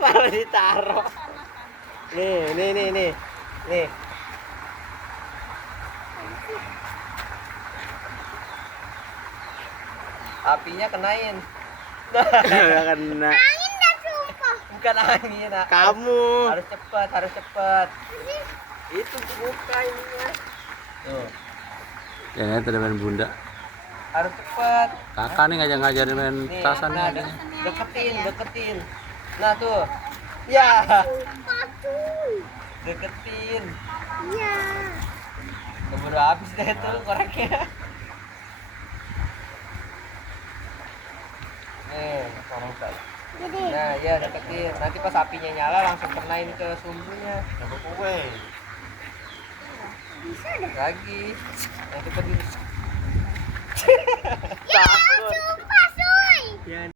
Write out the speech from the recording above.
Baru ditaruh. Nih. Nih. Apinya kenain. Nggak kena. Bukan angin, Nak. Kamu. Harus cepet. Itu buka ininya. Tuh, Ya, tadi main bunda. harus cepet. Kakak nih ngajarin main Nih, tasan nah, nih. deketin. Nah, tuh. Ya, deketin. Iya. Keburu habis deh tuh koreknya. Nih, Jadi. nah, ya deketin. Nanti pas apinya nyala langsung kenain ke sumbunya. Dapat kue. Bisa deh. Lagi. Yang cepet dulu.